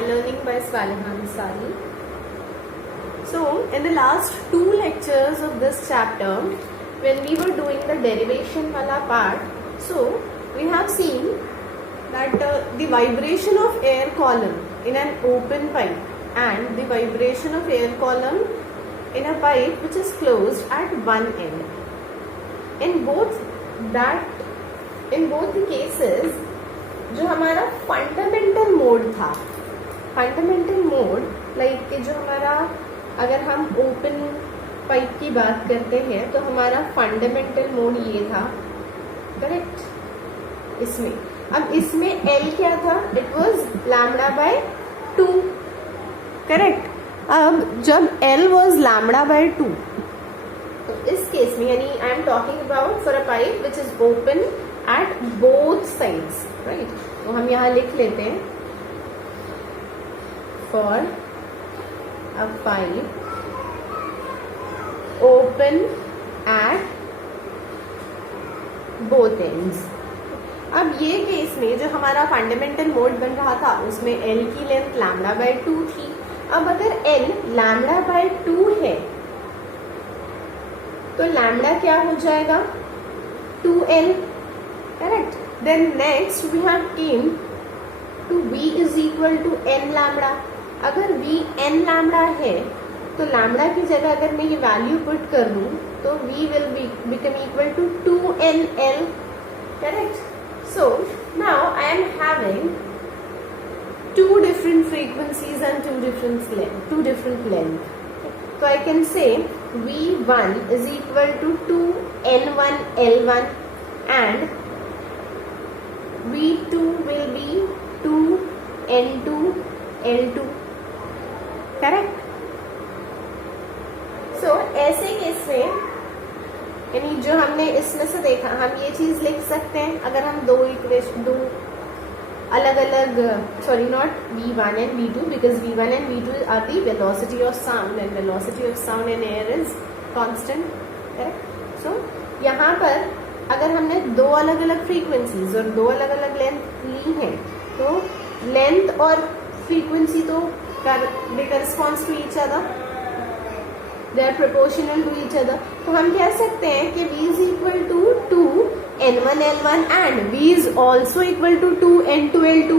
Learning by Swalihan Ansari. So, in the last 2 lectures of this chapter, when we were doing the derivation wala part, so we have seen that the vibration of air column in an open pipe and the vibration of air column in a pipe which is closed at one end. In both the cases, जो हमारा fundamental mode था, fundamental mode like जो हमारा, अगर हम open pipe की बात करते हैं तो हमारा फंडामेंटल मोड ये था, करेक्ट. इसमें अब इसमें L क्या था, it was lambda by 2, correct. अब जब L वाज लैम्डा बाय 2, तो इस केस में यानी I am talking about for a pipe which is open at both sides, right. तो हम यहाँ लिख लेते हैं for a pipe open at both ends. अब ये केस में जो हमारा फंडामेंटल मोड बन रहा था उसमें L की लेंथ लैम्डा बाय 2 थी. अब अगर L लैम्डा बाय 2 है तो लैम्डा क्या हो जाएगा, 2L, correct. Then next we have came to V is equal to N lambda. अगर V N लैम्डा है तो लैम्डा की जगह अगर मैं ये वैल्यू पुट कर दूं तो V will become equal to 2NL, correct. So now I am having 2 different frequencies and 2 different length. So I can say V1 is equal to 2N1L1 and V2 will be 2N2L2, correct. So ऐसे case में यानी जो हमने इसमें से देखा, हम ये चीज लिख सकते हैं अगर हम दो अलग अलग, sorry not V1 and V2 because V1 and V2 are the velocity of sound and velocity of sound in air is constant, correct. So यहाँ पर अगर हमने दो अलग अलग फ्रीक्वेंसीज और दो अलग अलग लेंथ ली हैं तो लेंथ और फ्रीक्वेंसी तो they corresponds to each other, they are proportional to each other. तो हम कह सकते हैं कि V is equal to 2N1L1 and V is also equal to 2N2L2.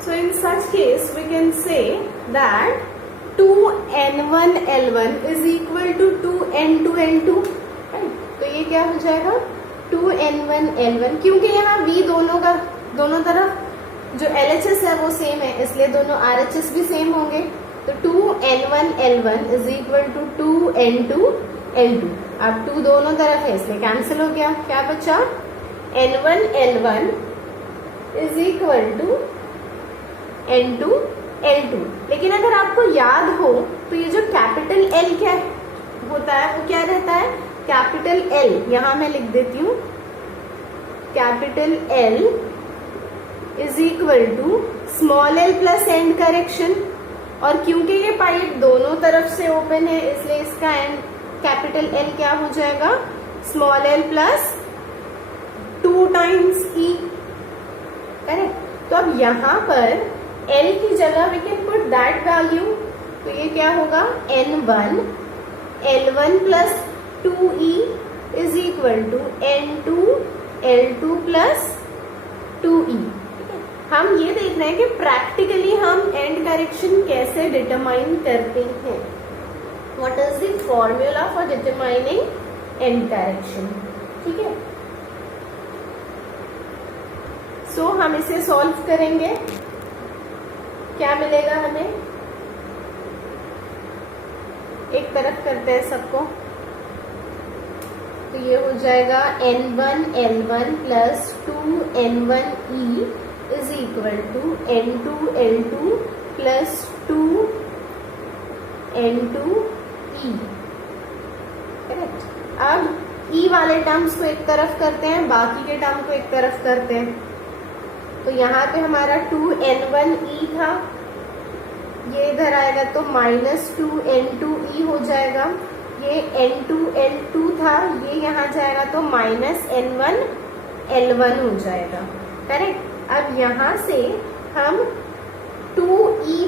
So in such case we can say that 2N1L1 is equal to 2N2L2, right? तो ये क्या हो जाएगा 2N1L1, क्योंकि यहाँ V दोनों तरफ जो LHS है वो सेम है इसलिए दोनों RHS भी सेम होंगे. तो 2N1L1 is equal to 2N2L2. अब 2 दोनों तरफ है इसलिए कैंसिल हो गया. क्या बचा, N1L1 is equal to N2L2. लेकिन अगर आपको याद हो तो ये जो कैपिटल L क्या होता है वो क्या रहता है, कैपिटल L यहाँ मैं लिख देती हूँ, capital L is equal to small l plus and correction. और क्योंकि ये पाइप दोनों तरफ से ओपन है इसलिए इसका एंड कैपिटल L क्या हो जाएगा, small l plus 2 times E, correct. तो अब यहाँ पर L की जगह we can put that value. तो ये क्या होगा, N1 L1 plus 2E is equal to N2 L2 plus 2E. हम ये देख रहे हैं कि प्रैक्टिकली हम एंड करेक्शन कैसे डिटरमाइन करते हैं. What is the formula for determining and correction, ठीक है. सो हम इसे सॉल्व करेंगे. क्या मिलेगा हमें, एक तरफ करते हैं सबको. तो ये हो जाएगा N1L1 plus 2N1E is equal to N2L2 plus 2N2E, correct. अब E वाले टर्म्स को एक तरफ करते हैं, बाकी के टर्म को एक तरफ करते हैं. तो यहाँ पे हमारा 2N1E था, ये इधर आएगा तो -2N2E हो जाएगा. ये N2L2 था, ये यहाँ जाएगा तो -N1L1 हो जाएगा, करेक्ट. अब यहाँ से हम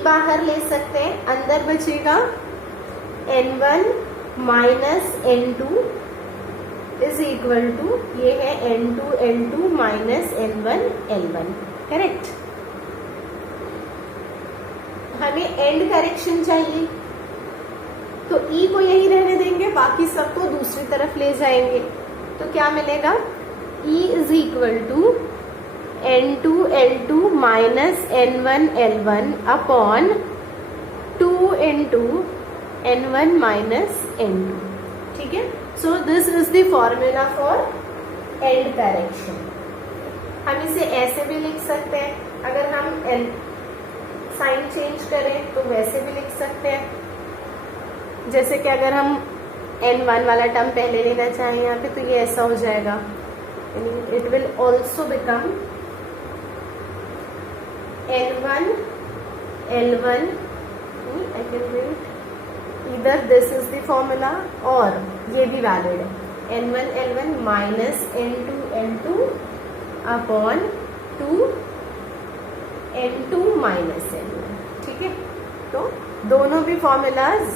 बाहर ले सकते हैं, अंदर बचेगा N1 minus N2 is equal to, ये है N2 L2 minus N1 L1, correct. हमें एंड करेक्शन चाहिए, तो ई को यही रहने देंगे, बाकी सबको दूसरी तरफ ले जाएंगे। तो क्या मिलेगा, E is equal to N2 L2 minus N1 L1 upon 2 into N1 minus N2, ठीक है। So this is the formula for end correction. हम इसे ऐसे भी लिख सकते हैं, अगर हम साइन चेंज करें तो वैसे भी लिख सकते हैं, जैसे कि अगर हम N1 वाला टर्म पहले लेना चाहें यहाँ पे, तो ये ऐसा हो जाएगा, it will also become N1 L1, I can write either this is the formula और ये भी वैलिड है, N1 L1 minus N2 L2 upon 2 N2 minus N1, ठीक है। तो दोनों भी फॉर्मूलाज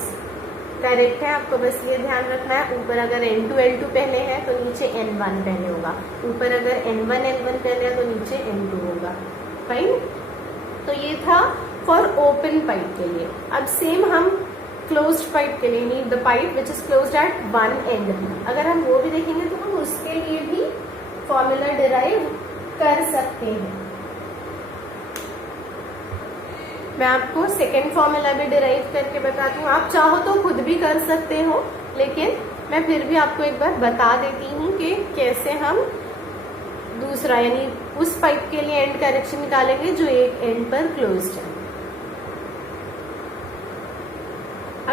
करेक्ट है, आपको बस ये ध्यान रखना है, ऊपर अगर N2 L2 पहले है तो नीचे N1 पहले होगा, ऊपर अगर N1 L1 पहले है तो नीचे N2 होगा, फाइन। तो ये था फॉर ओपन पाइप के लिए। अब सेम हम क्लोज्ड पाइप के लिए, need the pipe which is closed at one and, अगर हम वो भी देखेंगे तो हम उसके लिए भी फॉर्मूला डिराइव कर सकते हैं। मैं आपको सेकेंड फॉर्मूला भी डिराइव करके बताती हूँ, आप चाहो तो खुद भी कर सकते हो, लेकिन मैं फिर भी आपको एक बार बता देती हूँ कि कैसे हम दूसरा यानी उस पाइप के लिए एंड करेक्शन निकालेंगे जो एक एंड पर क्लोज्ड है।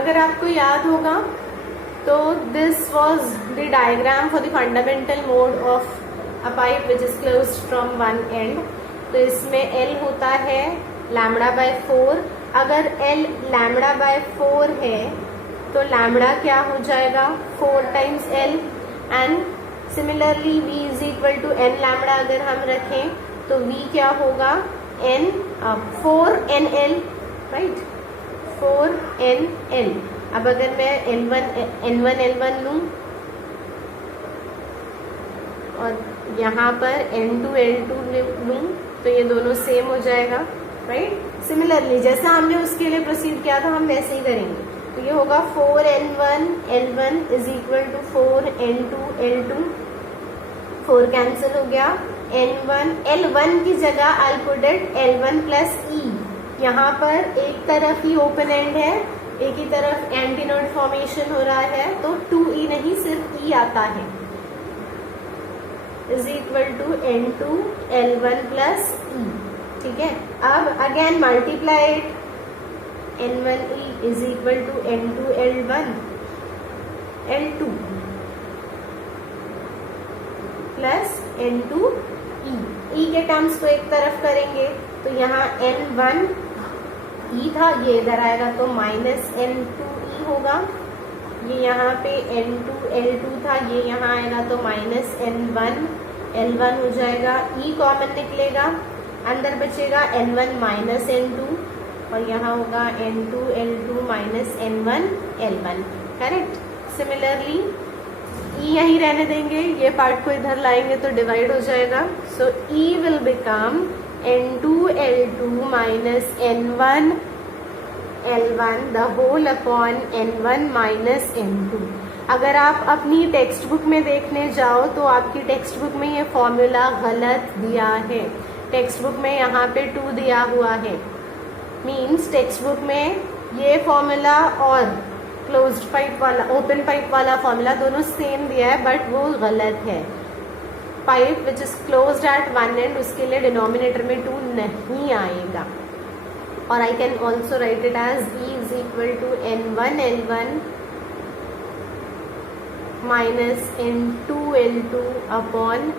अगर आपको याद होगा तो this was the diagram for the fundamental mode of a pipe which is closed from one and. तो इसमें L होता है लैम्बडा बाय 4, अगर L लैम्बडा बाय 4 है तो लैम्बडा क्या हो जाएगा 4 times L, and similarly V is equal to N lambda अगर हम रखें तो V क्या होगा N 4NL, राइट, 4NL। अब अगर मैं N1 L1 लूं और यहाँ पर N2 L2 लूं तो ये दोनों सेम हो जाएगा, राइट। सिमिलरली जैसा हमने उसके लिए प्रोसीड किया था हम वैसे ही करेंगे, तो ये होगा 4N1 L1 is equal to 4N2 L2, 4 cancel हो गया, N1 L1 की जगह I put it L1 plus E। यहाँ पर एक तरफ ही ओपन एंड है, एक ही तरफ एंटी नोड फॉर्मेशन हो रहा है, तो 2E नहीं सिर्फ E आता है, is equal to N2 L1 plus E, ठीक है। अब again multiply it, N1E is equal to N2 L1 L2 plus N2E। E के टर्म्स को एक तरफ करेंगे तो यहाँ N1 E था, ये इधर आएगा तो माइनस N2E होगा, ये यहाँ पे N2 L2 था, ये यहाँ आएगा तो माइनस N1 L1 हो जाएगा, E कॉमन निकलेगा, अंदर बचेगा N1 माइनस N2 और यहाँ होगा N2 L2 minus N1 L1, correct. Similarly E यहीं रहने देंगे, ये पार्ट को इधर लाएंगे तो डिवाइड हो जाएगा, so E will become N2 L2 minus N1 L1 the whole upon N1 minus N2। अगर आप अपनी टेक्स्ट बुक में देखने जाओ तो आपकी टेक्स्ट बुक में ये फॉर्मूला गलत दिया है, टेक्स्ट बुक में यहाँ पे 2 दिया हुआ है, मीन्स टेक्स्ट बुक में ये फॉर्मूला और क्लोज्ड पाइप वाला ओपन पाइप वाला फॉर्मूला दोनों सेम दिया है, बट वो गलत है। Pipe which is closed at one end उसके लिए डिनोमिनेटर में 2 नहीं आएगा, और I can also write it as E is equal to N1 L1 minus N2 L2 upon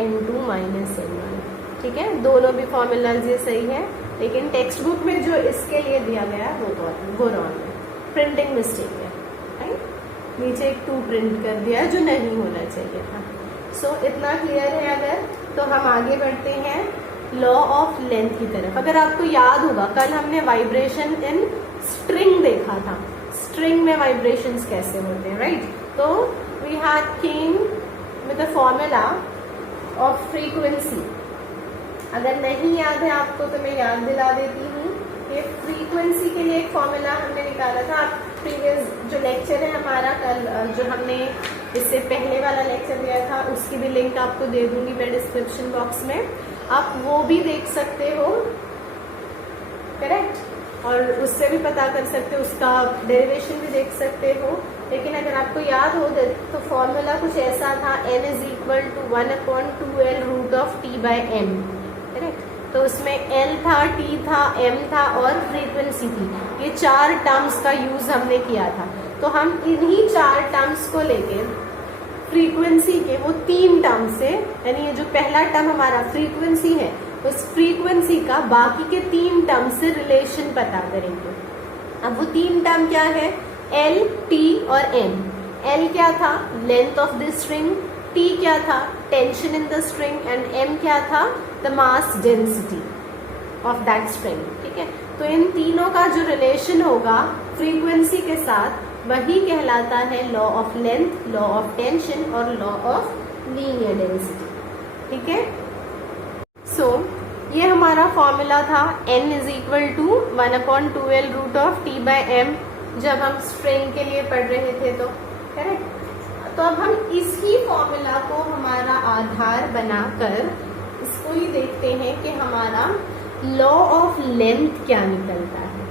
N2 minus N1, ठीक है। दोनों भी फॉर्मूलाज ये सही है, लेकिन टेक्स्ट बुक में जो इसके लिए दिया गया है वो रॉन्ग है, प्रिंटिंग मिस्टेक है, राइट। नीचे एक 2 प्रिंट कर दिया जो नहीं होना चाहिए था। सो इतना क्लियर है अगर, तो हम आगे बढ़ते हैं लॉ ऑफ लेंथ की तरफ। अगर आपको याद होगा कल हमने वाइब्रेशन इन स्ट्रिंग देखा था, स्ट्रिंग में वाइब्रेशंस कैसे होते हैं, राइट। तो we had came with the formula of frequency. अगर नहीं याद है आपको तो मैं याद दिला देती हूँ। ये फ्रीक्वेंसी के लिए एक फॉर्मूला हमने निकाला था। आप प्रीवियस जो लेक्चर है हमारा कल, जो हमने इससे पहले वाला लेक्चर दिया था, उसकी भी लिंक आपको दे दूंगी मैं डिस्क्रिप्शन बॉक्स में, आप वो भी देख सकते हो, करेक्ट, और उससे भी पता कर सकते हो, उसका डेरिवेशन भी देख सकते हो। लेकिन अगर आपको याद हो तो फॉर्मूला कुछ ऐसा था, n is equal to 1/2L root of t by m, correct. तो उसमें L था, T था, M था और फ्रीक्वेंसी थी। ये 4 टर्म्स का यूज हमने किया था। तो हम इन्हीं 4 टर्म्स को लेके फ्रीक्वेंसी के वो 3 टर्म से, यानी ये जो पहला टर्म हमारा फ्रीक्वेंसी है, उस फ्रीक्वेंसी का बाकी के 3 टर्म से रिलेशन पता करेंगे। अब वो 3 टर्म क्या है, L, T और M। L क्या था, length of the string, T क्या था, tension in the string, and M क्या था, the mass density of that string, ठीक है। तो इन तीनों का जो रिलेशन होगा फ्रीक्वेंसी के साथ, वही कहलाता है law of length, law of tension और लॉ ऑफ लीनियर डेंसिटी, ठीक है। सो ये हमारा फॉर्मूला था, n is equal to 1/2L root of t by m, जब हम स्ट्रिंग के लिए पढ़ रहे थे तो, करेक्ट। तो अब हम इसी फॉर्मूला को हमारा आधार बनाकर इसको ही देखते हैं कि हमारा लॉ ऑफ लेंथ क्या निकलता है,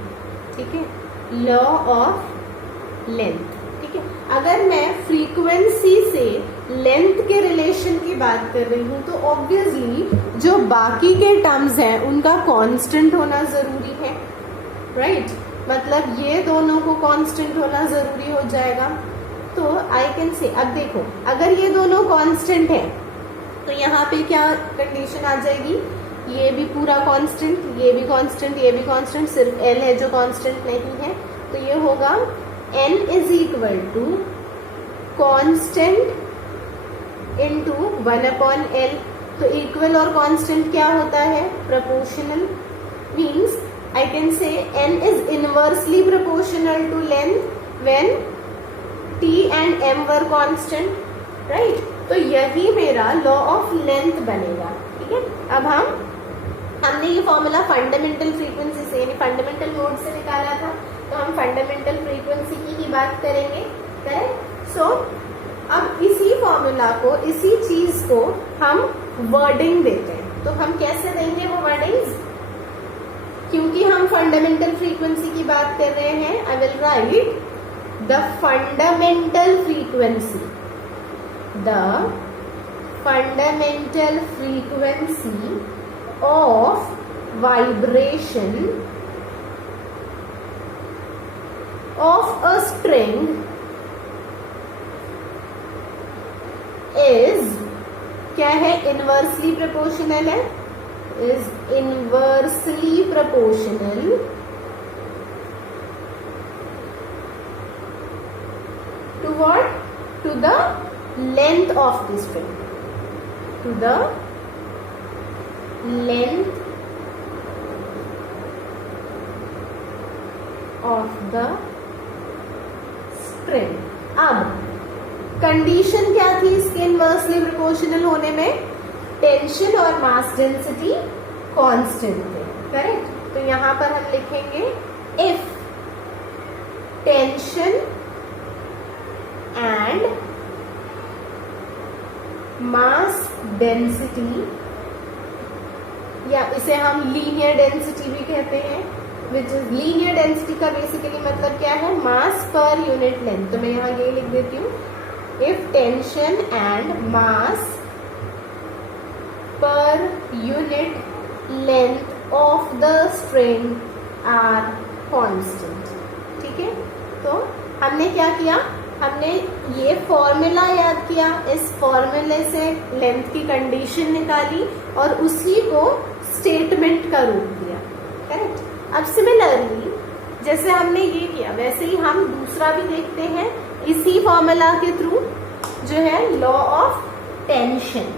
ठीक है। लॉ ऑफ लेंथ, ठीक है। अगर मैं फ्रीक्वेंसी से लेंथ के रिलेशन की बात कर रही हूं तो ऑब्वियसली जो बाकी के टर्म्स हैं उनका कांस्टेंट होना जरूरी है, राइट। मतलब ये दोनों को कांस्टेंट होना जरूरी हो जाएगा। तो आई कैन से, अब देखो अगर ये दोनों कांस्टेंट है तो यहाँ पे क्या कंडीशन आ जाएगी, ये भी पूरा कांस्टेंट, ये भी कांस्टेंट, ये भी कांस्टेंट, सिर्फ L है जो कांस्टेंट नहीं है। तो ये होगा n is equal to constant into 1/L। तो इक्वल और कांस्टेंट क्या होता है, proportional, means I can say n is inversely proportional to length when t and m were constant, right. तो यही मेरा लॉ ऑफ लेंथ बनेगा, ठीक है। अब हमने ये फॉर्मूला फंडामेंटल फ्रीक्वेंसी से, यानी फंडामेंटल मोड से निकाला था, तो हम फंडामेंटल फ्रीक्वेंसी की ही बात करेंगे, करेक्ट। सो अब इसी फॉर्मूला को, इसी चीज को हम वर्डिंग देते हैं। तो हम कैसे देंगे वो वर्डिंग्स, क्योंकि हम फंडामेंटल फ्रीक्वेंसी की बात कर रहे हैं, I will write the fundamental frequency, the fundamental frequency of vibration of a string is क्या है, इनवर्सली प्रोपोर्शनल है, is inversely proportional to what, to the length of the string, to the length of the string। अब condition क्या थी इसके inversely proportional होने में, tension और मास डेंसिटी कांस्टेंट थे, करेक्ट। तो यहां पर हम लिखेंगे if tension and mass density, या इसे हम लीनियर डेंसिटी भी कहते हैं, विच इज लीनियर डेंसिटी का बेसिकली मतलब क्या है, मास पर यूनिट लेंथ। तो मैं यहाँ ये लिख देती हूँ, if tension and mass per unit length of the string are constant, ठीक है। तो हमने क्या किया, हमने ये फॉर्मूला याद किया, इस फॉर्मूले से लेंथ की कंडीशन निकाली और उसी को स्टेटमेंट का रूप दिया, करेक्ट। अब सिमिलरली जैसे हमने ये किया वैसे ही हम दूसरा भी देखते हैं इसी फॉर्मूला के थ्रू, जो है लॉ ऑफ टेंशन,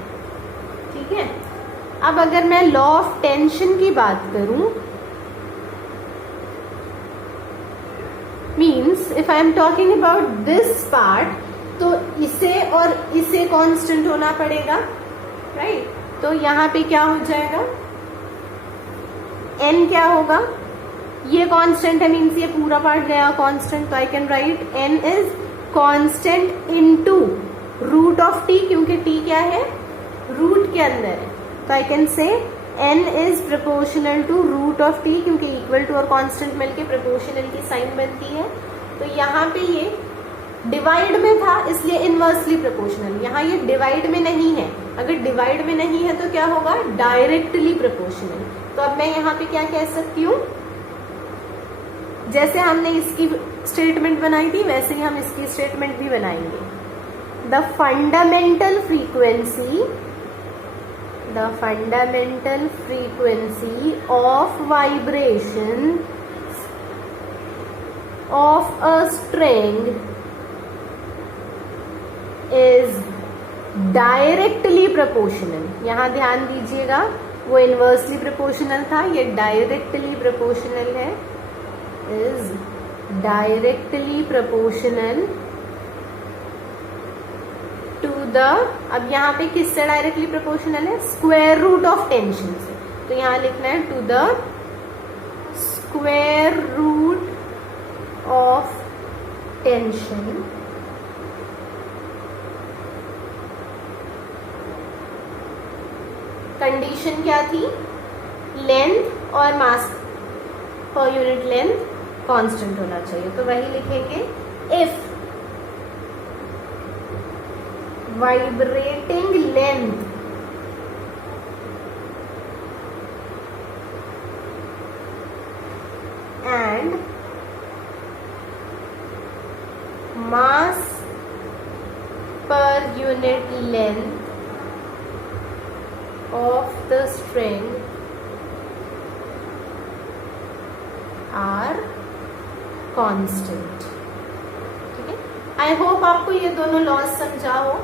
ठीक है। अब अगर मैं लॉ ऑफ टेंशन की बात करूं, means if I am talking about this part, तो इसे और इसे कांस्टेंट होना पड़ेगा, राइट? तो यहाँ पे क्या हो जाएगा, n क्या होगा, ये कांस्टेंट है, मीन्स ये पूरा पार्ट गया कांस्टेंट, तो I can write n is constant into root of t, क्योंकि t क्या है, रूट के अंदर है, तो I can say n is proportional to root of t, क्योंकि इक्वल टू और कांस्टेंट मिलके प्रोपोर्शनल की साइन बनती है। तो यहाँ पे ये डिवाइड में था इसलिए इनवर्सली प्रोपोर्शनल, यहाँ ये डिवाइड में नहीं है, अगर डिवाइड में नहीं है तो क्या होगा, डायरेक्टली प्रोपोर्शनल। तो अब मैं यहाँ पे क्या कह सकती हूँ, जैसे हमने इसकी स्टेटमेंट बनाई थी वैसे ही हम इसकी स्टेटमेंट भी बनाएंगे। The fundamental frequency of vibration of a string is directly proportional. यहां ध्यान दीजिएगा, वो इनवर्सली प्रोपोर्शनल था, ये डायरेक्टली प्रोपोर्शनल है, is directly proportional to the, अब यहाँ पे किससे डायरेक्टली प्रोपोर्शनल है, स्क्वायर रूट ऑफ टेंशन से, तो यहाँ लिखना है to the square root of tension condition क्या थी, लेंथ और मास पर यूनिट लेंथ कांस्टेंट होना चाहिए, तो वही लिखेंगे if vibrating length and mass per unit length of the string are constant। ठीक है, आई होप आपको ये दोनों लॉज समझा हो।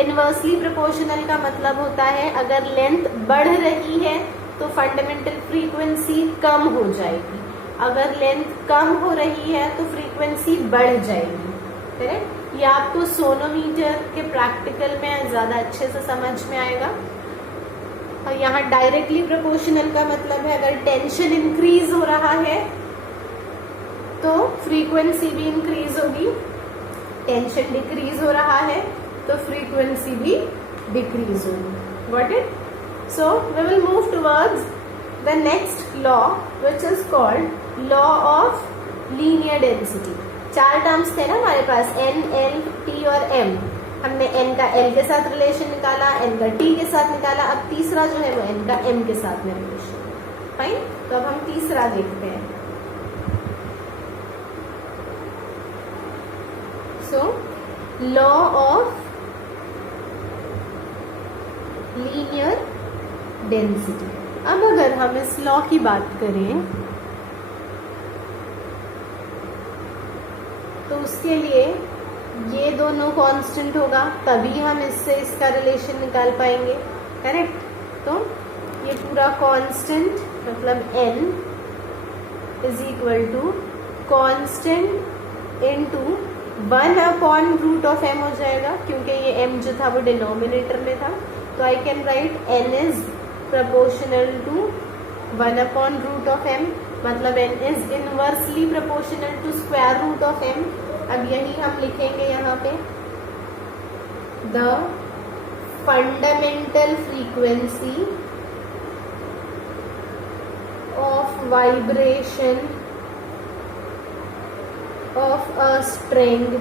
इनवर्सली प्रोपोर्शनल का मतलब होता है अगर लेंथ बढ़ रही है तो फंडामेंटल फ्रीक्वेंसी कम हो जाएगी, अगर लेंथ कम हो रही है तो फ्रीक्वेंसी बढ़ जाएगी। करेक्ट, ये आपको सोनोमीटर के प्रैक्टिकल में ज्यादा अच्छे से समझ में आएगा। और यहाँ डायरेक्टली प्रोपोर्शनल का मतलब है अगर टेंशन इंक्रीज हो रहा है तो फ्रीक्वेंसी भी इंक्रीज होगी, टेंशन डिक्रीज हो रहा है तो फ्रीक्वेंसी भी डिक्रीज होगी। Got it? So we will move towards the next law which is called law of linear density. चार टर्म्स थे ना हमारे पास, n, l, t और m। हमने n का l के साथ रिलेशन निकाला, n का t के साथ निकाला, अब तीसरा जो है वो n का m के साथ में रिलेशन। फाइन, तो अब हम तीसरा देखते हैं। So law of linear density. अब अगर हम इस लॉ की बात करें तो उसके लिए ये दोनों कांस्टेंट होगा, तभी हम इससे इसका रिलेशन निकाल पाएंगे। करेक्ट, तो ये पूरा कांस्टेंट मतलब n is equal to constant into 1/√m हो जाएगा, क्योंकि ये m जो था वो डिनोमिनेटर में था, तो I can write n is proportional to 1/√m, मतलब n is inversely proportional to square root of m। अब यही हम लिखेंगे यहाँ पे, the fundamental frequency of vibration of a string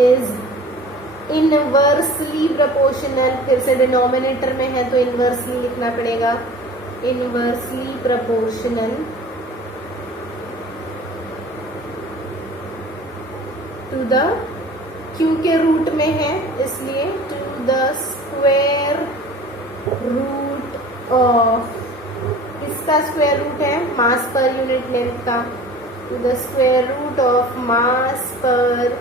is inversely proportional, फिर से डिनोमिनेटर में है तो इनवर्सली लिखना पड़ेगा, इनवर्सली प्रोपोर्शनल टू द, क्योंकि रूट में है इसलिए to the square root of, इसका स्क्वायर रूट है मास पर यूनिट लेंथ का, to the square root of mass per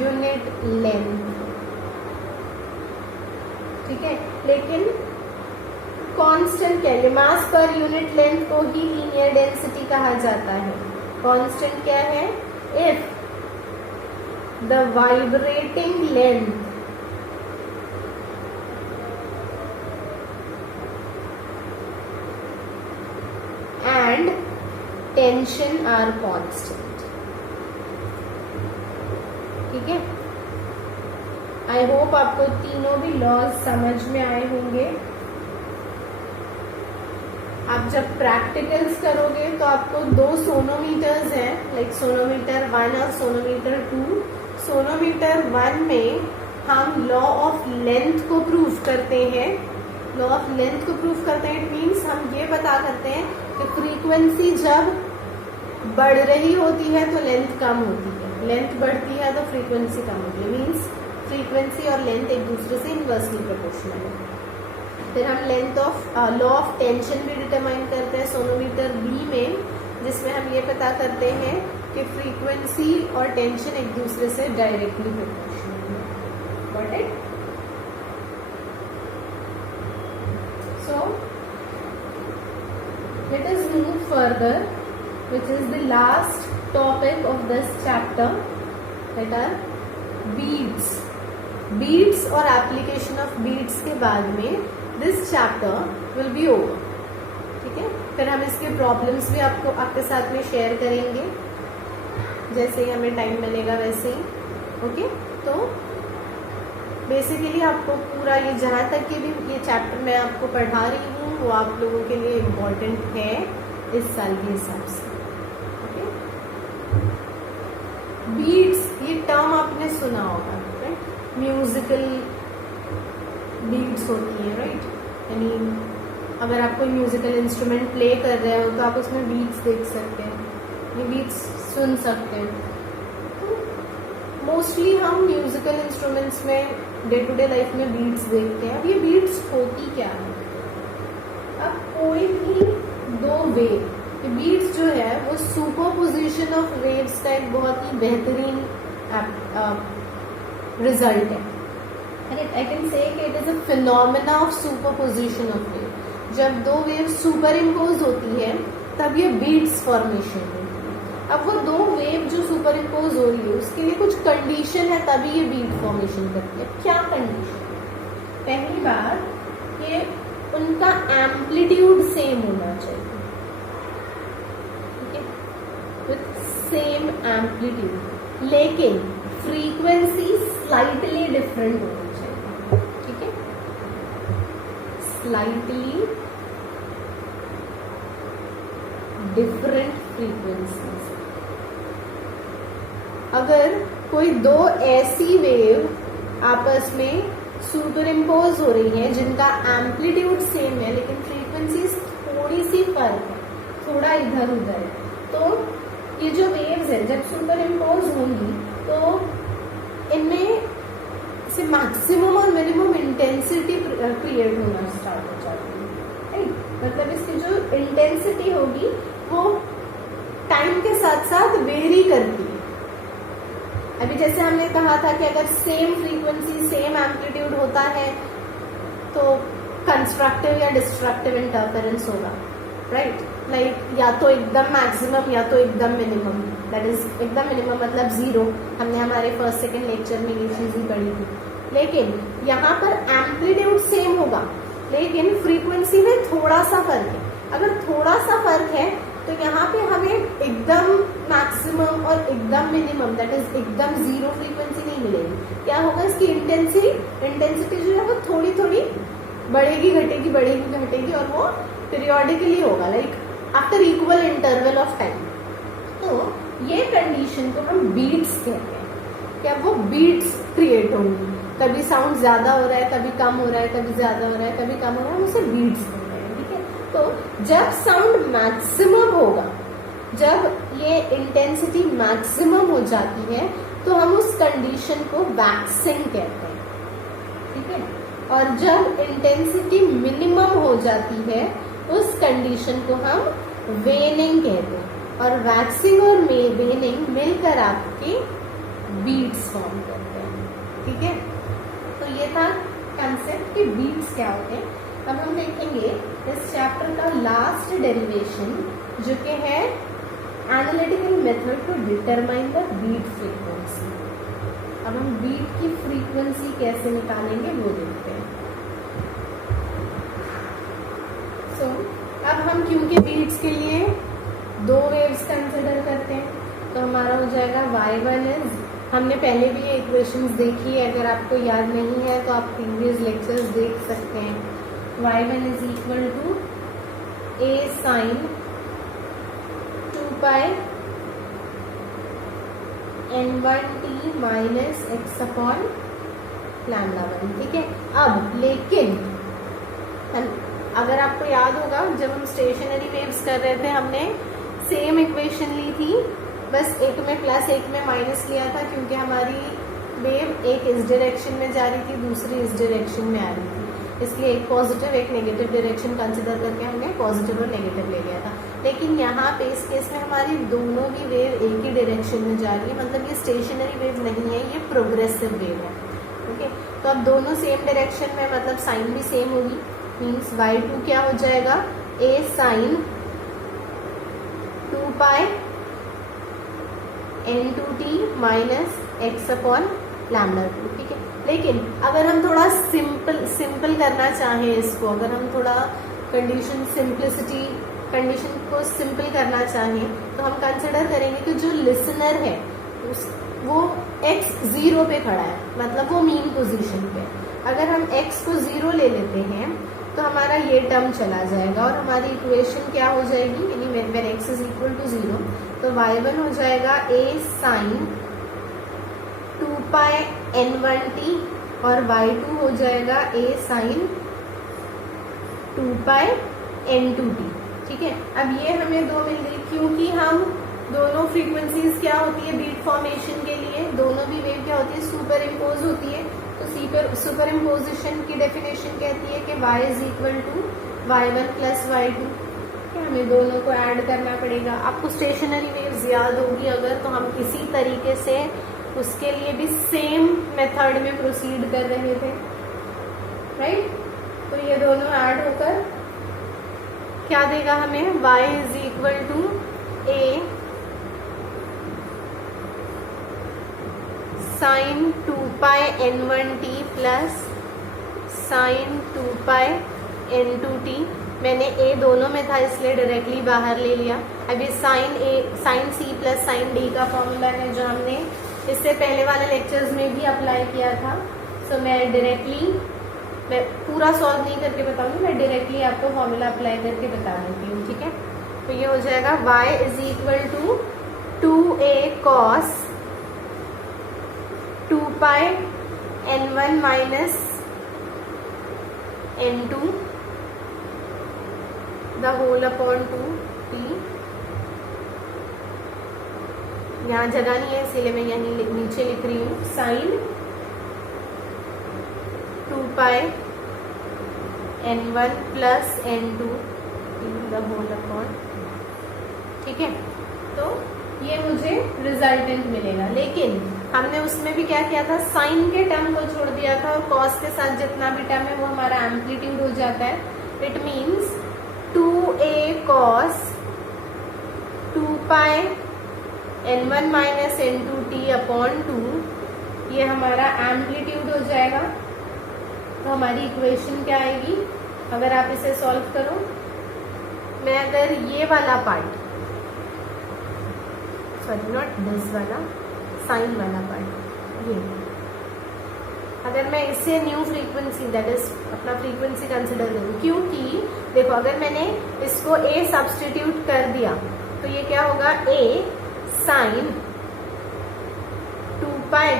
unit length. ठीक है, लेकिन कांस्टेंट क्या है, मास पर यूनिट लेंथ को ही लीनियर डेंसिटी कहा जाता है। कांस्टेंट क्या है, if the vibrating length and tension are constant. ठीक है, आई होप आपको तीनों भी लॉज समझ में आए होंगे। आप जब प्रैक्टिकल्स करोगे तो आपको 2 सोनोमीटर्स हैं, लाइक सोनोमीटर 1 और सोनोमीटर 2। सोनोमीटर 1 में हम लॉ ऑफ लेंथ को प्रूव करते हैं। लॉ ऑफ लेंथ को प्रूव करते हैं, इट मीन्स हम ये पता करते हैं कि फ्रीक्वेंसी जब बढ़ रही होती है तो लेंथ कम होती है, लेंथ बढ़ती है तो फ्रीक्वेंसी कम होती है। मीन्स फ्रीक्वेंसी और लेंथ एक दूसरे से इनवर्सली प्रोपोर्शनल है। फिर हम length of law of tension भी डिटरमाइन करते हैं सोनोमीटर बी में, जिसमें हम ये पता करते हैं कि फ्रीक्वेंसी और टेंशन एक दूसरे से डायरेक्टली प्रोपोर्शनल है। Got it? So let us move further, which is the last topic of this chapter, that are beads. Beads और application of beads के बाद में this chapter will be over. ठीक है, फिर हम इसके प्रॉब्लम्स भी आपके साथ में शेयर करेंगे, जैसे ही हमें टाइम मिलेगा वैसे ही। ओके, तो बेसिकली आपको पूरा ये जहाँ तक कि भी ये चैप्टर मैं आपको पढ़ा रही हूँ वो आप लोगों के लिए इम्पोर्टेंट है इस साल के हिसाब से। ओके, बीट्स, ये टर्म आपने सुना होगा, राइट? म्यूजिकल बीट्स होती है, राइट? यानी अगर आप कोई म्यूजिकल इंस्ट्रूमेंट प्ले कर रहे हो तो आप उसमें बीट्स देख सकते हैं, ये बीट्स सुन सकते हैं। मोस्टली हम म्यूजिकल इंस्ट्रूमेंट्स में डे टू डे लाइफ में बीट्स देखते हैं। अब ये बीट्स होती क्या है? अब कोई भी 2 वेव, ये बीट्स जो है वो सुपरपोजिशन ऑफ वेव्स का एक बहुत ही बेहतरीन रिजल्ट है। आई कैन से it is a phenomena of superposition of wave. जब 2 वेव सुपर इम्पोज होती है तब ये बीट्स फॉर्मेशन है। अब वो 2 वेव जो सुपर इम्पोज हो रही है उसके लिए कुछ कंडीशन है, तभी ये बीट फॉर्मेशन करती है। क्या कंडीशन? पहली बात कि उनका एम्पलीट्यूड सेम होना चाहिए, ठीक है, विथ सेम एम्पलीट्यूड, लेकिन फ्रीक्वेंसी स्लाइटली डिफरेंट होनी चाहिए। ठीक है, स्लाइटली डिफरेंट फ्रीक्वेंसीज। अगर कोई 2 ऐसी वेव आपस में सुपर इम्पोज हो रही है जिनका एम्पलीट्यूड सेम है लेकिन फ्रीक्वेंसी थोड़ी सी फर्क है, थोड़ा इधर उधर है, तो ये जो वेव्स है जब सुपर इम्पोज होंगी तो इनमें से मैक्सिमम और मिनिमम इंटेंसिटी क्रिएट होना स्टार्ट हो जाती है, राइट? मतलब इसकी जो इंटेंसिटी होगी वो टाइम के साथ साथ वेरी करती है। अभी जैसे हमने कहा था कि अगर सेम फ्रीक्वेंसी सेम एम्पलीट्यूड होता है तो कंस्ट्रक्टिव या डिस्ट्रक्टिव इंटरफेरेंस होगा, राइट? लाइक या तो एकदम मैक्सिमम या तो एकदम मिनिमम, दैट इज एकदम मिनिमम मतलब 0। हमने हमारे फर्स्ट सेकंड लेक्चर में ये चीज ही पढ़ी थी। लेकिन यहाँ पर एम्पलीट्यूड सेम होगा लेकिन फ्रीक्वेंसी में थोड़ा सा फर्क है। अगर थोड़ा सा फर्क है तो यहाँ पे हमें एकदम मैक्सिमम और एकदम मिनिमम दैट इज एकदम 0 फ्रीक्वेंसी नहीं मिलेगी। क्या होगा? इसकी इंटेंसिटी जो है वो थोड़ी थोड़ी बढ़ेगी घटेगी और वो पीरियोडिकली होगा, like after equal interval of time. तो ये कंडीशन को हम बीट्स कहते हैं। क्या वो बीट्स क्रिएट होंगी, कभी साउंड ज्यादा हो रहा है, कभी कम हो रहा है, कभी ज्यादा हो रहा है, कभी कम हो रहा है, उसे बीट्स कहते हैं। ठीक है, तो जब साउंड मैक्सिमम होगा, जब ये इंटेंसिटी मैक्सिमम हो जाती है तो हम उस कंडीशन को वैक्सिंग कहते हैं। ठीक है, और जब इंटेंसिटी मिनिमम हो जाती है उस कंडीशन को हम वेनिंग कहते हैं। और वैक्सिंग और वेनिंग मिलकर आपके बीट्स फॉर्म करते हैं। ठीक है, तो ये था कंसेप्ट के बीट्स क्या होते हैं। अब हम देखेंगे इस चैप्टर का लास्ट डेरिवेशन जो कि है analytical method to determine the beat frequency. अब हम बीट की फ्रीक्वेंसी कैसे निकालेंगे वो देखते हैं। सो अब हम क्योंकि बीट्स के लिए दो वेव्स कंसिडर करते हैं तो हमारा हो जाएगा y1 इज, हमने पहले भी ये इक्वेशंस देखी है, अगर आपको याद नहीं है तो आप प्रीवियस लेक्चर्स देख सकते हैं। y1 is equal to a sine 2 pi n1t minus x upon lambda 1, ठीक है। अब लेकिन अगर आपको याद होगा जब हम स्टेशनरी वेव्स कर रहे थे हमने सेम इक्वेशन ली थी, बस एक में प्लस एक में माइनस लिया था क्योंकि हमारी वेव एक इस डायरेक्शन में जा रही थी दूसरी इस डायरेक्शन में आ रही थी, इसलिए एक पॉजिटिव एक नेगेटिव डायरेक्शन कंसिडर करके हमने पॉजिटिव और नेगेटिव ले लिया था। लेकिन यहाँ पे इस केस में हमारी दोनों भी वेव एक ही डायरेक्शन में जा रही है, मतलब ये स्टेशनरी वेव नहीं है, ये प्रोग्रेसिव वेव है, ओके। तो अब दोनों सेम डायरेक्शन में मतलब साइन भी सेम होगी, मीन्स y2 क्या हो जाएगा a sine 2 pi n2t minus x upon lambda 2, ठीक है। लेकिन अगर हम थोड़ा सिंपल करना चाहें इसको, अगर हम थोड़ा कंडीशन को सिंपल करना चाहें तो हम कंसिडर करेंगे कि जो लिसनर है वो x 0 पे खड़ा है, मतलब वो मीन पोजीशन पे। अगर हम x को 0 ले लेते हैं तो हमारा ये टर्म चला जाएगा और हमारी इक्वेशन क्या हो जाएगी, यानी when x is equal to 0 तो y1 हो जाएगा a साइन 2 पाई n1t और y2 हो जाएगा a साइन 2 पाई n2t, ठीक है। अब ये हमें दो मिल गई क्योंकि हम दोनों फ्रीक्वेंसीज क्या होती है बीट फॉर्मेशन के लिए, दोनों भी वेव क्या होती है सुपर इम्पोज होती है। तो सुपर इम्पोजिशन की डेफिनेशन कहती है कि y is equal to y1 plus y2, हमें दोनों को ऐड करना पड़ेगा। आपको स्टेशनरी वेव्स याद होगी अगर, तो हम इसी तरीके से उसके लिए भी सेम मेथड में प्रोसीड कर रहे थे, राइट। तो ये दोनों ऐड होकर क्या देगा हमें, y is equal to a sine 2 pi n1t plus sine 2 pi n2t। मैंने a दोनों में था इसलिए डायरेक्टली बाहर ले लिया। अभी sine c plus sine d का फॉर्मूला है जो हमने इससे पहले वाले लेक्चर्स में भी अप्लाई किया था। सो मैं पूरा सॉल्व नहीं करके बताऊंगी, मैं डायरेक्टली आपको फॉर्मूला अप्लाई करके बता देती हूँ, ठीक है। तो ये हो जाएगा y is equal to 2a cos 2 pi n1 minus n2 the whole upon 2t। यहाँ जगह नहीं है इसीलिए मैं यहीं नीचे लिख रही हूँ sine 2 pi n1 plus n2 the whole upon, ठीक है। तो ये मुझे रिजल्टेंट मिलेगा, लेकिन हमने उसमें भी क्या किया था, साइन के टर्म को छोड़ दिया था और कॉस के साथ जितना भी टर्म है वो हमारा एम्पलीट्यूड हो जाता है। It means 2a cos 2 pi n1 minus n2t upon 2, ये हमारा एम्पलीट्यूड हो जाएगा। तो हमारी इक्वेशन क्या आएगी, अगर आप इसे सॉल्व करो, मैं अगर ये वाला पार्ट, सॉरी नॉट दिस वाला, साइन वाला पार्ट, ये अगर मैं इससे न्यू फ्रीक्वेंसी दैट इज अपना फ्रीक्वेंसी कंसिडर करूँ, क्योंकि देखो अगर मैंने इसको a सब्सटीट्यूट कर दिया तो ये क्या होगा, a साइन 2 पाई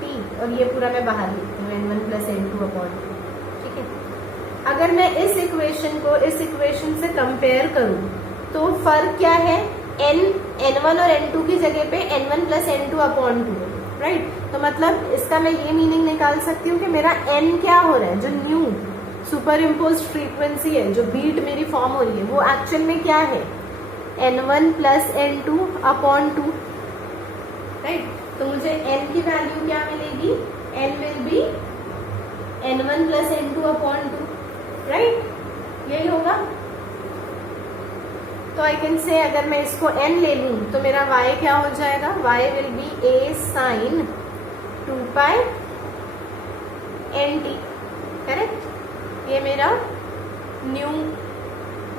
t, और ये पूरा मैं बाहर लिखती हूँ n1 प्लस n2 अपॉन 2, ठीक है। अगर मैं इस इक्वेशन को इस इक्वेशन से कंपेयर करूँ तो फर्क क्या है, n1 और n2 की जगह पे n1 plus n2 upon 2, right. तो मतलब इसका मैं ये मीनिंग निकाल सकती हूँ कि मेरा n क्या हो रहा है, जो न्यू सुपर इम्पोज फ्रीक्वेंसी है, जो बीट मेरी फॉर्म हो रही है, वो एक्चुअल में क्या है, n1 plus n2 upon 2, right. तो मुझे n की वैल्यू क्या मिलेगी, n will be n1 plus n2 upon 2, right? यही होगा. तो आई कैन से अगर मैं इसको n ले लूं तो मेरा y क्या हो जाएगा? y will be a sin 2 pi nt, correct? ये मेरा न्यू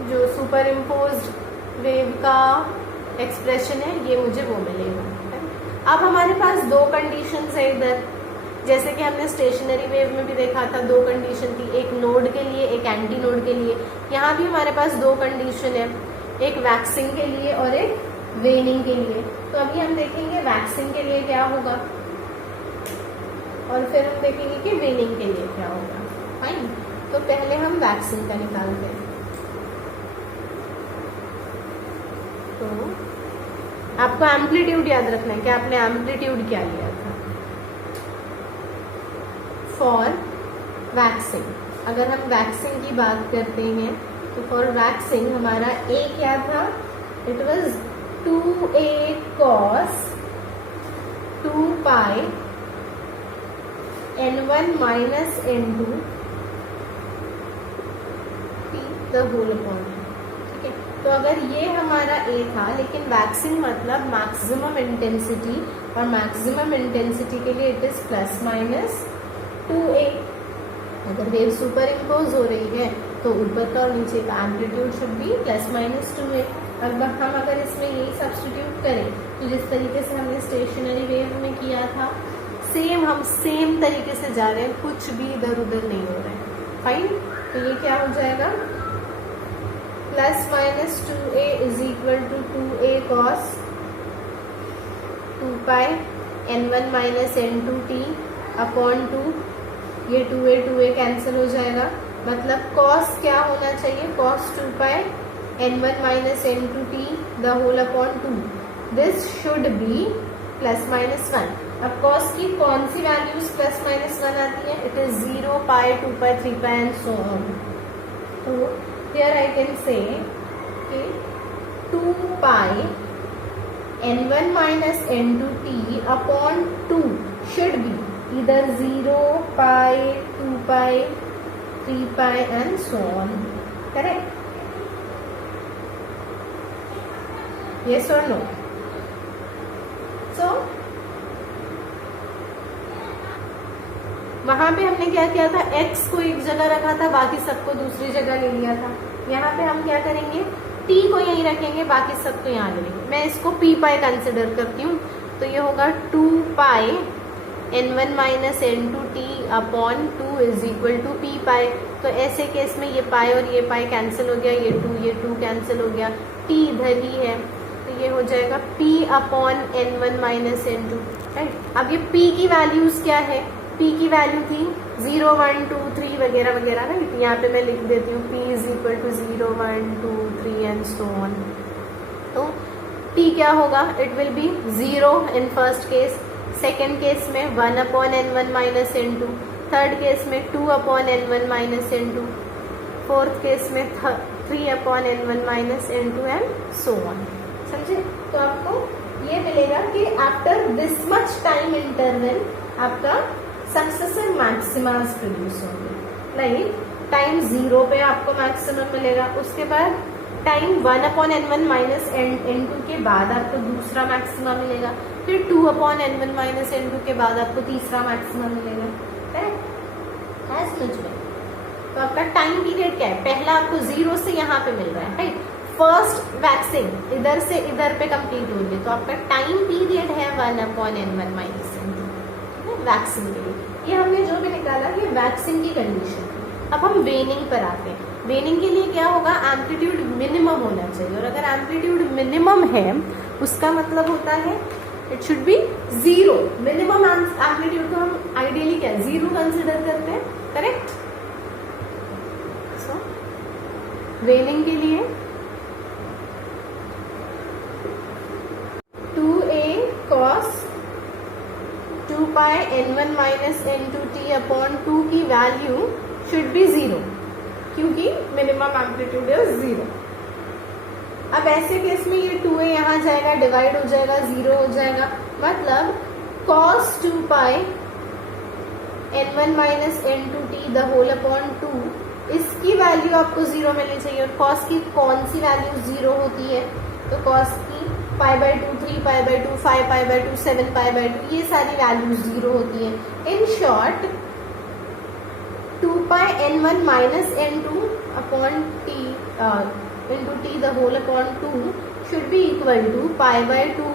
जो सुपर इम्पोज्ड वेव का एक्सप्रेशन है, ये मुझे वो मिलेगा. अब हमारे पास दो कंडीशंस है इधर, जैसे कि हमने स्टेशनरी वेव में भी देखा था. दो कंडीशन थी, एक नोड के लिए, एक एंटी नोड के लिए. यहाँ भी हमारे पास दो कंडीशन है, एक वैक्सिंग के लिए और एक वेनिंग के लिए. तो अभी हम देखेंगे वैक्सिंग के लिए क्या होगा और फिर हम देखेंगे कि वेनिंग के लिए क्या होगा. फाइन. तो पहले हम वैक्सिंग का निकालते हैं. तो आपको एम्पलीट्यूड याद रखना है कि आपने एम्पलीट्यूड क्या लिया था फॉर वैक्सिंग. अगर हम वैक्सिंग की बात करते हैं तो फॉर वैक्सिंग हमारा ए क्या था? It was 2a cos 2 pi n1 minus n2 p the whole upon. ठीक है, तो अगर ये हमारा a था, लेकिन वैक्सिंग मतलब मैक्सिमम इंटेंसिटी, और मैक्सिमम इंटेंसिटी के लिए it is plus minus 2a. अगर वेव सुपर इम्पोज हो रही है तो ऊपर का और नीचे का amplitude should be plus minus 2a. अब हम अगर इसमें यही सब्स्टिट्यूट करें तो जिस तरीके से हमने स्टेशनरी वेव में किया था, सेम हम सेम तरीके से जा रहे हैं, कुछ भी इधर उधर नहीं हो रहा है. फाइन. तो ये क्या हो जाएगा? Plus minus 2a is equal to 2a cos 2 pi n1 minus n2 t upon 2. ये 2a कैंसिल हो जाएगा. मतलब cos क्या होना चाहिए? cos 2 pi n1 minus n2 t the whole upon 2. This should be plus minus 1. अब cos की कौन सी वैल्यूज प्लस माइनस 1 आती है? It is 0, pi, 2 pi, 3 pi and so on. तो here I can say 2 pi n1 minus n2 t upon 2 should be either 0, pi, 2 pi, 3 pi and so on. Correct? Yes or no? So वहां पे हमने क्या किया था? x को एक जगह रखा था, बाकी सबको दूसरी जगह ले लिया था. यहाँ पे हम क्या करेंगे? t को यहीं रखेंगे, बाकी सबको यहाँ ले लेंगे. मैं इसको p pi कंसिडर करती हूँ. तो ये होगा 2 pi n1 minus n2 t upon 2 is equal to p pi. तो ऐसे केस में ये पाई और ये पाई कैंसिल हो गया, ये 2 कैंसिल हो गया, t इधर ही है, तो ये हो जाएगा p upon n1 minus n2. Right. अब ये p की वैल्यूज क्या है? p की वैल्यू थी 0, 1, 2, 3 वगैरह वगैरह. राइट. यहाँ पे मैं लिख देती हूँ p is equal to 0, 1, 2, 3 and so on. तो p क्या होगा? It will be 0 in first case, second case में 1 upon n1 minus n2, third case में 2 upon n1 minus n2, fourth case में 3 upon n1 minus n2 and so on. समझे? तो आपको ये मिलेगा कि after this much time interval आपका सक्सेसिव मैक्सिमास प्रोड्यूस होंगे. लाइक टाइम 0 पे आपको मैक्सिमम मिलेगा, उसके बाद time 1 upon n1 minus n2 के बाद आपको दूसरा मैक्सिमा मिलेगा, फिर 2 अपॉन n1 माइनस n2 के बाद आपको तीसरा मैक्सिमा मिलेगा. तो आपका टाइम पीरियड क्या है? पहला आपको 0 से यहाँ पे मिल रहा है. राइट. फर्स्ट वैक्सिंग इधर से इधर पे कंप्लीट हो गई, तो आपका टाइम पीरियड है 1 upon n1 minus n2. Waxing के लिए ये हमने जो भी निकाला ये वैक्सिंग की कंडीशन. अब हम वेनिंग पर आते हैं. वेनिंग के लिए क्या होगा? एम्पलीट्यूड मिनिमम होना चाहिए, और अगर एम्पलीट्यूड मिनिमम है उसका मतलब होता है it should be 0. Minimum amplitude को हम आइडियली क्या 0 कंसिडर करते हैं. करेक्ट. सो वेनिंग के लिए 2a cos 2 pi n1 minus n2 t upon 2 की वैल्यू शुड बी 0, क्योंकि मिनिमम एम्पलीट्यूड इज 0. अब ऐसे केस में ये 2a यहाँ जाएगा, डिवाइड हो जाएगा, 0 हो जाएगा. मतलब cos 2 pi n1 minus n2t the whole upon 2, इसकी वैल्यू आपको 0 मिलनी चाहिए। और कॉस की कौन सी वैल्यू 0 होती है? तो कॉस की π/2, 3π/2, 5π/2, 7π/2, ये सारी वैल्यू 0 होती है। In short 2π n1 minus n2 upon t into t the whole upon 2 should be equal to π/2,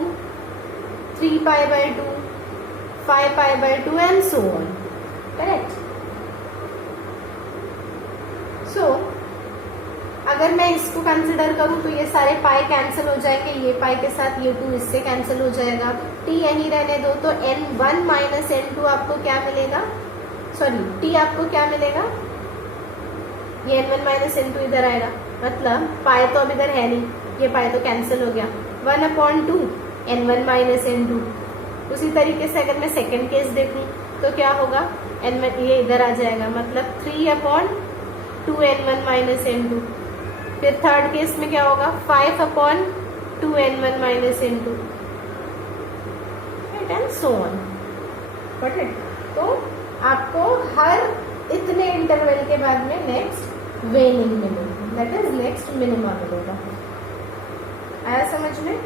3π/2, 5π/2 and so on. Correct? So अगर मैं इसको कंसिडर करूं तो ये सारे पाई कैंसिल हो जाएंगे, ये पाई के साथ ये 2 इससे कैंसिल हो जाएगा, t यहीं रहने दो, तो n1 माइनस n2 आपको क्या मिलेगा? सॉरी, t आपको क्या मिलेगा? ये n1 माइनस n2 इधर आएगा, मतलब पाई तो अब इधर है नहीं, ये पाई तो कैंसिल हो गया। 1/2 n1 माइनस n2। उसी तरीके से अगर मैं सेकंड केस देखूं तो क्या होगा? n1 ये इधर आ जाएगा, मतलब 3/2 n1 माइनस n2। फिर थर्ड केस में क्या होगा? 5/2 n1 minus n2, and so on. Got it? तो आपको हर इतने इंटरवल के बाद में नेक्स्ट वेनिंग मिलेगा, दैट इज नेक्स्ट मिनिमा मिलेगा। आया समझ में?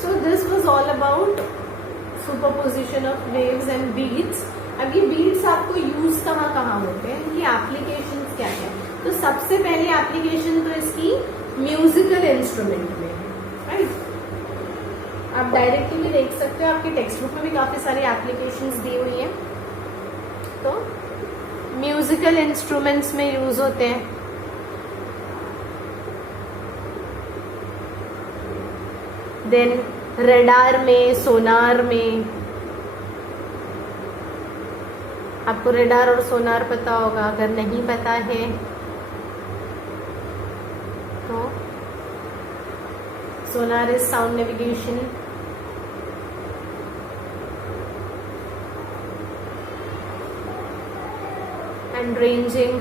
So this was all about superposition of waves and beats. अब ये बीट्स आपको यूज कहाँ कहाँ होते हैं, इनकी एप्लीकेशन क्या है? तो सबसे पहले एप्लीकेशन तो इसकी म्यूजिकल इंस्ट्रूमेंट में, राइट? आप डायरेक्टली भी देख सकते हो, आपके टेक्स्ट बुक में भी काफी सारी एप्लीकेशंस दी हुई हैं। तो म्यूजिकल इंस्ट्रूमेंट्स में यूज होते हैं। देन रडार में, सोनार में, आपको रडार और सोनार पता होगा, अगर नहीं पता है तो sonar is sound navigation, and ranging.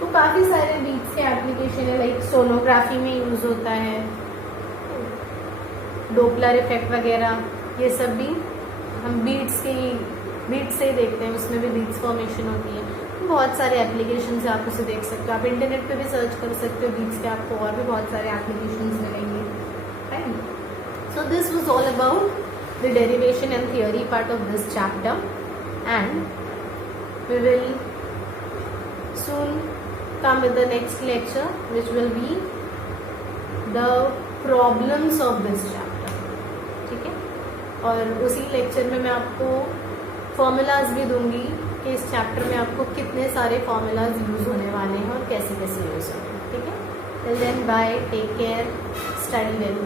तो काफी सारे बीट्स के एप्लीकेशन है, लाइक सोनोग्राफी में यूज होता है, डोपलर इफेक्ट वगैरह, ये सब भी हम बीट्स से ही देखते हैं, उसमें भी बीट्स फॉर्मेशन होती है। बहुत सारे एप्लीकेशन है, आप उसे देख सकते हो, आप इंटरनेट पे भी सर्च कर सकते हो बीट्स के, आपको और भी बहुत सारे एप्लीकेशन मिलेंगे, right? So this was all about the derivation and theory part of this chapter, and we will soon come with the next lecture, which will be the problems of this chapter. ठीक है? और उसी lecture में मैं आपको formulas भी दूंगी कि इस चैप्टर में आपको कितने सारे फॉर्मूलाज यूज होने वाले हैं और कैसे कैसे यूज होंगे। ठीक है? Till then bye, take care, study well.